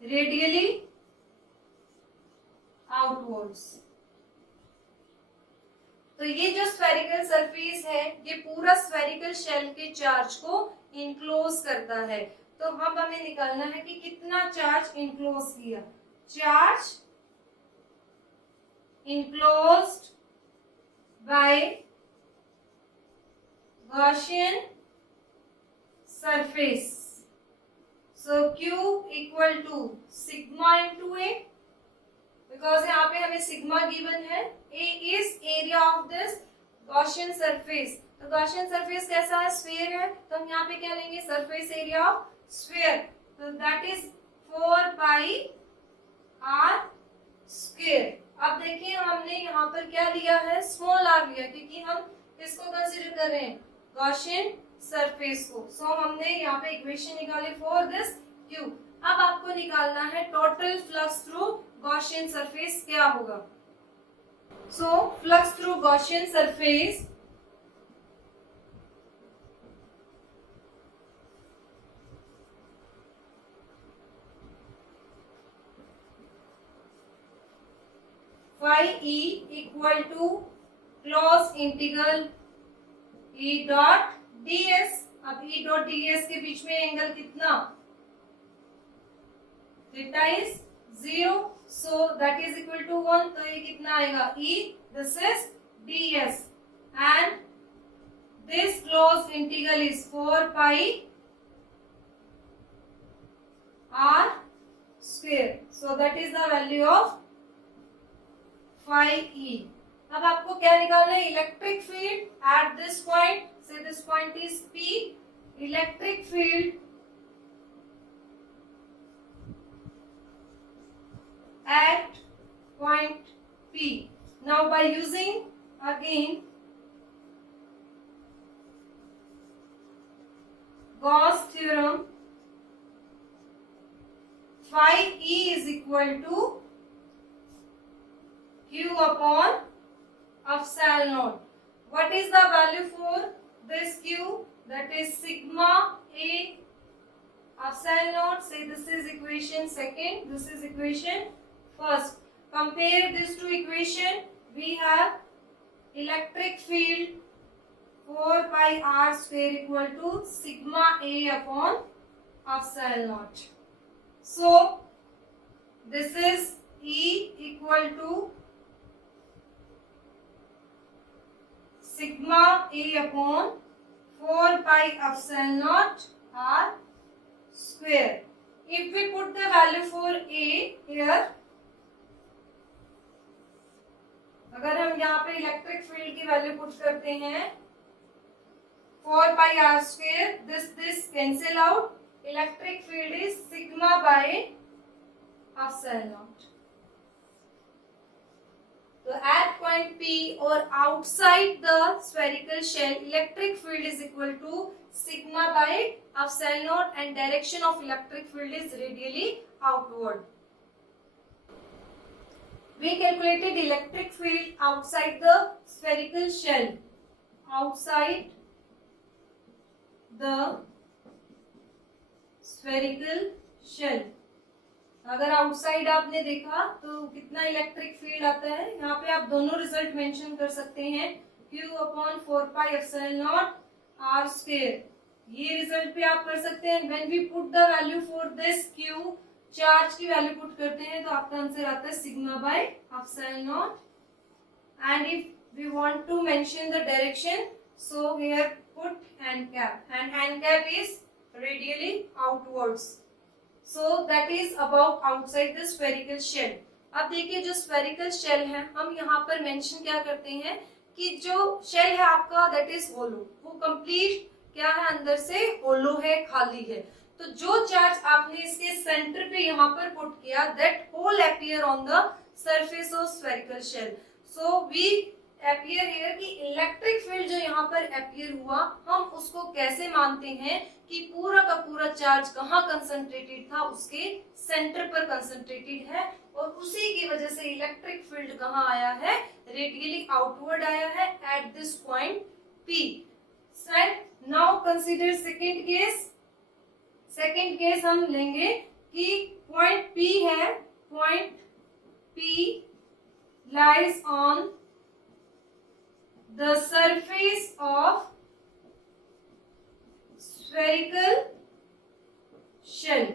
radially outwards. तो ये जो स्फेरिकल सरफेस है ये पूरा स्फेरिकल शेल के चार्ज को इनक्लोज करता है। तो अब हमें निकालना है कि कितना चार्ज इनक्लोज किया, charge enclosed by Gaussian surface. So Q equal to sigma into A, because यहाँ पे हमें सिग्मा गिवन है। A is area of this Gaussian surface. तो Gaussian surface कैसा है, स्फीयर है, तो हम यहाँ पे क्या लेंगे, सरफेस एरिया ऑफ स्फीयर, तो that is 4 pi r square. अब देखिए हमने यहाँ पर क्या लिया है, स्मॉल r लिया, क्योंकि हम किसको कंसीडर कर रहे हैं, गॉसियन सरफेस को। सो हमने यहाँ पे इक्वेशन निकाले फॉर दिस Q। अब आपको निकालना है total flux through Gaussian surface क्या होगा। So flux through Gaussian surface phi E equal to close integral E dot ds। अब E dot ds के बीच में एंगल कितना, theta is 0, so that is equal to 1। तो ये कितना आएगा, E, this is ds, and this close integral is 4 pi r square, so that is the value of phi E। अब आपको क्या निकालना है, electric field at this point, say this point is P, electric field at point P. Now by using again Gauss theorem, phi E is equal to Q upon epsilon naught. What is the value for this Q? That is sigma A epsilon naught. Say this is equation second, this is equation first. Compare these two equation. We have electric field 4 pi r square equal to sigma A upon epsilon naught. So this is E equal to sigma A upon 4 pi epsilon naught r square. If we put the value for A here, अगर हम यहाँ पे electric field की value put करते हैं 4 pi r square, this cancel out. Electric field is sigma by epsilon naught. So at point P or outside the spherical shell, electric field is equal to sigma by epsilon naught and direction of electric field is radially outward. We calculated electric field outside the spherical shell. Outside the spherical shell. अगर outside आपने देखा तो कितना electric field आता है, यहाँ पे आप दोनों रिजल्ट मेंशन कर सकते हैं, Q upon 4 pi epsilon naught r square. ये रिजल्ट भी आप कर सकते हैं. When we put the value for this Q, charge की वैल्यू पुट करते हैं तो आपका आंसर आता है sigma by epsilon naught. And if we want to mention the direction, so here put n cap, and n cap is radially outwards. So that is about outside the spherical shell. अब देखिए जो spherical shell है, हम यहाँ पर mention क्या करते हैं कि जो shell है आपका that is hollow, वो कंप्लीट क्या है, अंदर से hollow है, खाली है. तो जो चार्ज आपने इसके सेंटर पे यहाँ पर पुट किया, that whole appear on the surface of spherical shell. So we appear here कि इलेक्ट्रिक फील्ड जो यहाँ पर appear हुआ, हम उसको कैसे मानते हैं कि पूरा का पूरा चार्ज कहाँ कंसंट्रेटेड था, उसके सेंटर पर कंसंट्रेटेड है, और उसी की वजह से इलेक्ट्रिक फील्ड कहाँ आया है, रेडियली आउटवर्ड आया है eight this point P. Now consider second case. Second case हम लेंगे कि पॉइंट P है, point P lies on the surface of spherical shell.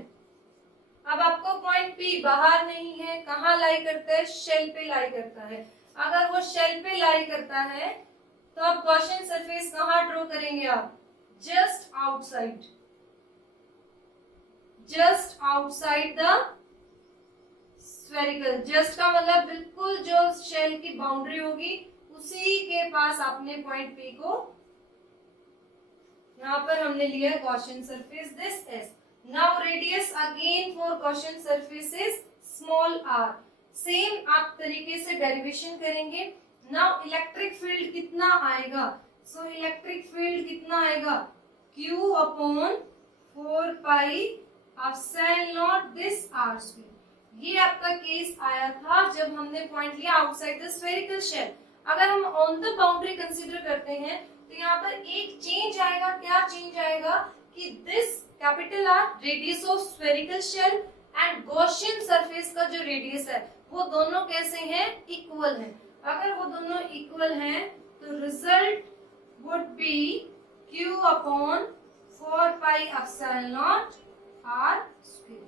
अब आपको पॉइंट P बाहर नहीं है, कहाँ लाई करता है, शेल पे लाई करता है. अगर वो शेल पे लाई करता है तो आप गॉसियन सरफेस कहाँ ड्रॉ करेंगे, आप just outside, just outside the spherical. Just का मतलब बिल्कुल जो शेल की बाउंड्री होगी उसी के पास आपने पॉइंट P को, यहाँ पर हमने लिया है Gaussian surface this S. Now radius again for Gaussian surface is small r. Same आप तरीके से डेरिवेशन करेंगे. नाउ इलेक्ट्रिक फील्ड कितना आएगा, सो इलेक्ट्रिक फील्ड कितना आएगा, Q upon 4 pi epsilon not this r square. ये आपका केस आया था जब हमने पॉइंट लिया आउटसाइड द स्फेरिकल शेल. अगर हम ऑन द बाउंड्री कंसीडर करते हैं तो यहाँ पर एक चेंज आएगा. क्या चेंज आएगा कि this capital R radius of spherical shell and Gaussian surface का जो रेडियस है वो दोनों कैसे हैं, इक्वल हैं. अगर वो दोनों इक्वल हैं तो result would be Q upon 4 pi epsilon naught r square.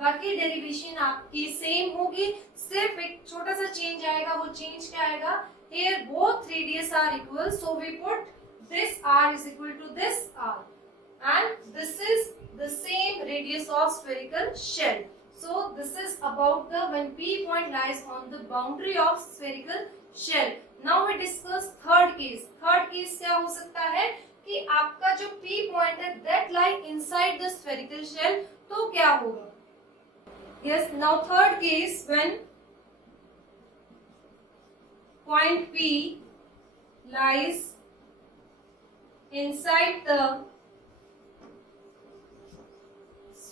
बाकी डेरिवेशन आपकी सेम होगी, सिर्फ एक छोटा सा चेंज आएगा. वो चेंज क्या आएगा, here both radius are equal, so we put this r is equal to this r, and this is the same radius of spherical shell. So this is about the when P point lies on the boundary of spherical shell. Now we discuss third case. Third case क्या हो सकता है कि आपका जो P point है that lie inside the spherical shell, तो क्या होगा. Yes, now third case when point P lies inside the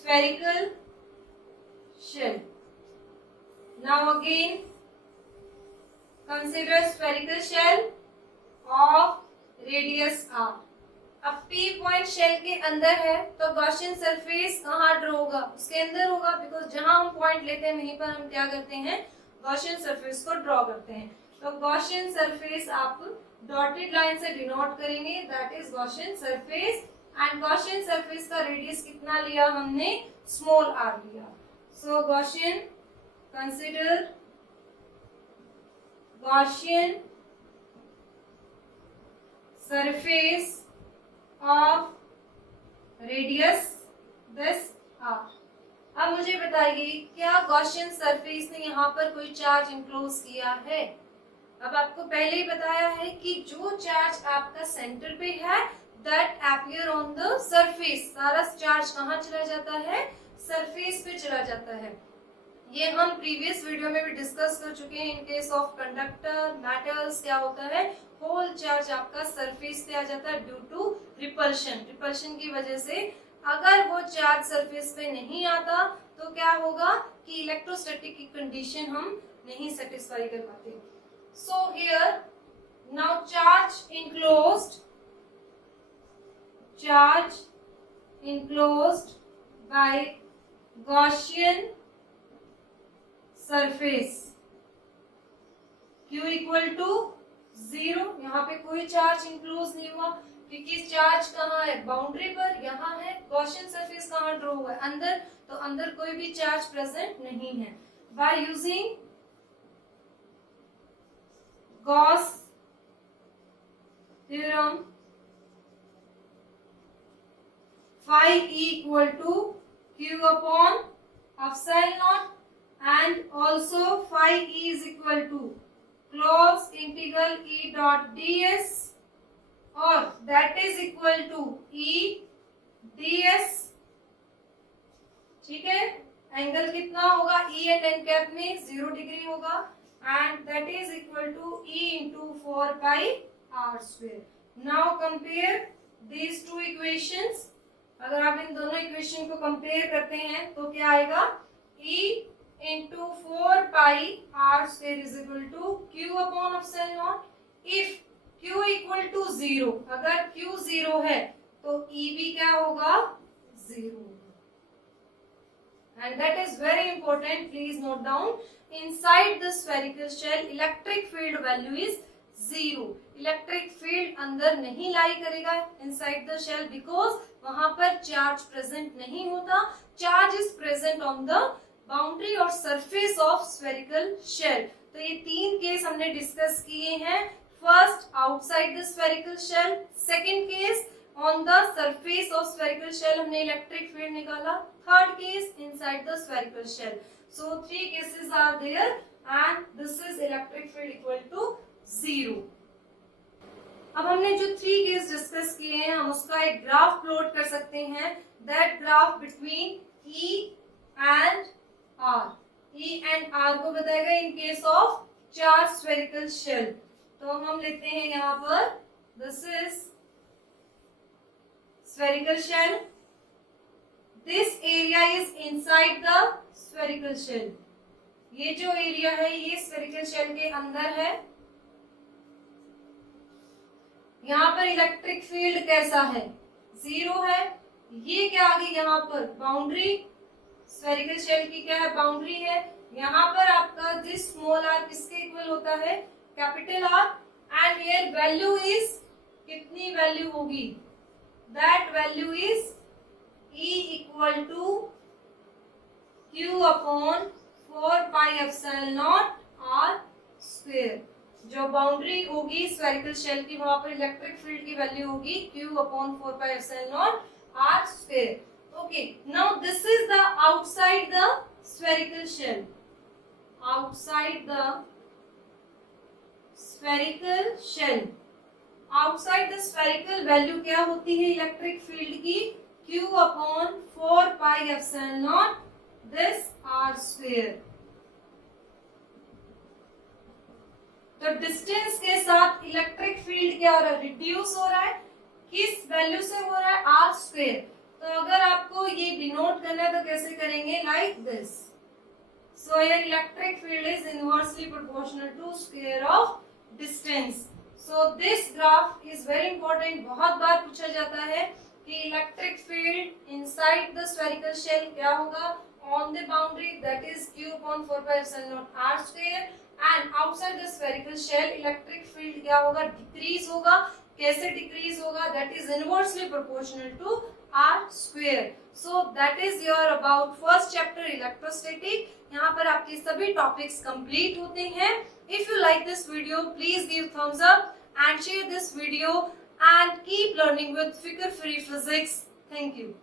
spherical shell. Now again consider spherical shell of radius r. अब P पॉइंट शेल के अंदर है तो Gaussian surface कहाँ draw होगा, उसके अंदर होगा, बिकॉज जहां हम पॉइंट लेते हैं वहीं पर हम क्या करते हैं, गॉसियन सरफेस को ड्रॉ करते हैं. तो गॉसियन सरफेस आप डॉटेड लाइन से डिनोट करेंगे, that is Gaussian surface. And Gaussian surface का रेडियस कितना लिया हमने, स्मॉल r लिया. So Gaussian, consider Gaussian surface of radius this r. अब मुझे बताइए क्या गॉसियन सरफेस ने यहाँ पर कोई चार्ज इंक्लोज किया है. अब आपको पहले ही बताया है कि जो चार्ज आपका सेंटर पे है that appear on the surface, सारा चार्ज कहाँ चला जाता है, सरफेस पे चला जाता है. ये हम प्रीवियस वीडियो में भी डिस्कस कर चुके हैं. इन केस ऑफ कंडक्टर मेटल्स क्या होता है, होल चार्ज आपका सरफेस पे आ जाता है ड्यू टू रिपल्शन. रिपल्शन की वजह से अगर वो चार्ज सरफेस पे नहीं आता तो क्या होगा कि इलेक्ट्रोस्टैटिक की कंडीशन हम नहीं सेटिस्फाई कर पाते. So here now charge enclosed by Gaussian surface Q equal to 0. यहाँ पे कोई चार्ज इंक्लोज नहीं हुआ क्योंकि चार्ज कहाँ है, बाउंड्री पर. यहाँ है गॉसियन सरफेस कहाँ ड्रॉ हुआ है, अंदर, तो अंदर कोई भी चार्ज प्रेजेंट नहीं है. Bye using Gauss theorem phi E equal to Q upon epsilon naught and also phi E is equal to closed integral E dot ds or that is equal to E ds. ठीक है, angle कितना होगा, E and n cap में 0 degree होगा and that is equal to E into 4 pi r square. Now compare these two equations. अगर आप इन दोनों equation को कंपेयर करते हैं तो क्या आएगा, E into 4 pi r square is equal to Q upon epsilon naught. If Q equal to 0, अगर Q 0 है तो E भी क्या होगा, 0. And that is very important, please note down. Inside the spherical shell electric field value is 0. Electric field अंदर नहीं लाई करेगा inside the shell because वहां पर चार्ज प्रेजेंट नहीं होता. Charge is present on the boundary और सरफेस ऑफ स्फेरिकल शेल. तो ये 3 केस हमने डिस्कस किए हैं. First outside the spherical shell, second case on the surface of spherical shell हमने इलेक्ट्रिक फील्ड निकाला, third case inside the spherical shell. So 3 cases are there and this is electric field equal to 0. अब हमने जो 3 case discuss किए हैं हम उसका एक ग्राफ प्लॉट कर सकते हैं. That graph between E and R. E and R को बताएगा in case of charge spherical shell. तो हम लेते हैं यहाँ पर, this is spherical shell. This area is inside the spherical shell. ये जो एरिया है ये स्फेरिकल शेल के अंदर है. यहाँ पर इलेक्ट्रिक फील्ड कैसा है, 0 है. ये क्या आ गई यहाँ पर, बाउंड्री. स्फेरिकल शेल की क्या है, बाउंड्री है. यहाँ पर आपका दिस स्मॉल आर किसके इक्वल होता है, capital R. And here value is, कितनी वैल्यू होगी, that value is E equal to Q upon 4 pi epsilon naught R square. जो बाउंड्री होगी स्फेरिकल शेल की वहां पर इलेक्ट्रिक फील्ड की वैल्यू होगी Q upon 4 pi epsilon naught R square. Okay, now this is the outside the spherical shell. Outside the spherical shell, outside the spherical value क्या होती है इलेक्ट्रिक फील्ड की, Q upon 4 pi epsilon not this R square. तो distance के साथ electric field क्या हो रहा है, रिड्यूस हो रहा है. किस वैल्यू से हो रहा है, R स्क्वायर. तो अगर आपको ये डिनोट करना है तो कैसे करेंगे, like this. So your electric field is inversely proportional to square of distance. So this graph is very important. बहुत बार पूछा जाता है कि electric field inside the spherical shell क्या होगा, on the boundary that is q upon 4 pi epsilon naught r square, and outside the spherical shell electric field क्या होगा, decrease होगा. कैसे decrease होगा, that is inversely proportional to r square. So that is your about first chapter electrostatic. यहाँ पर आपके सभी topics complete होते हैं. If you like this video please give Thums up and share this video and keep learning with Figure Free Physics. Thank you.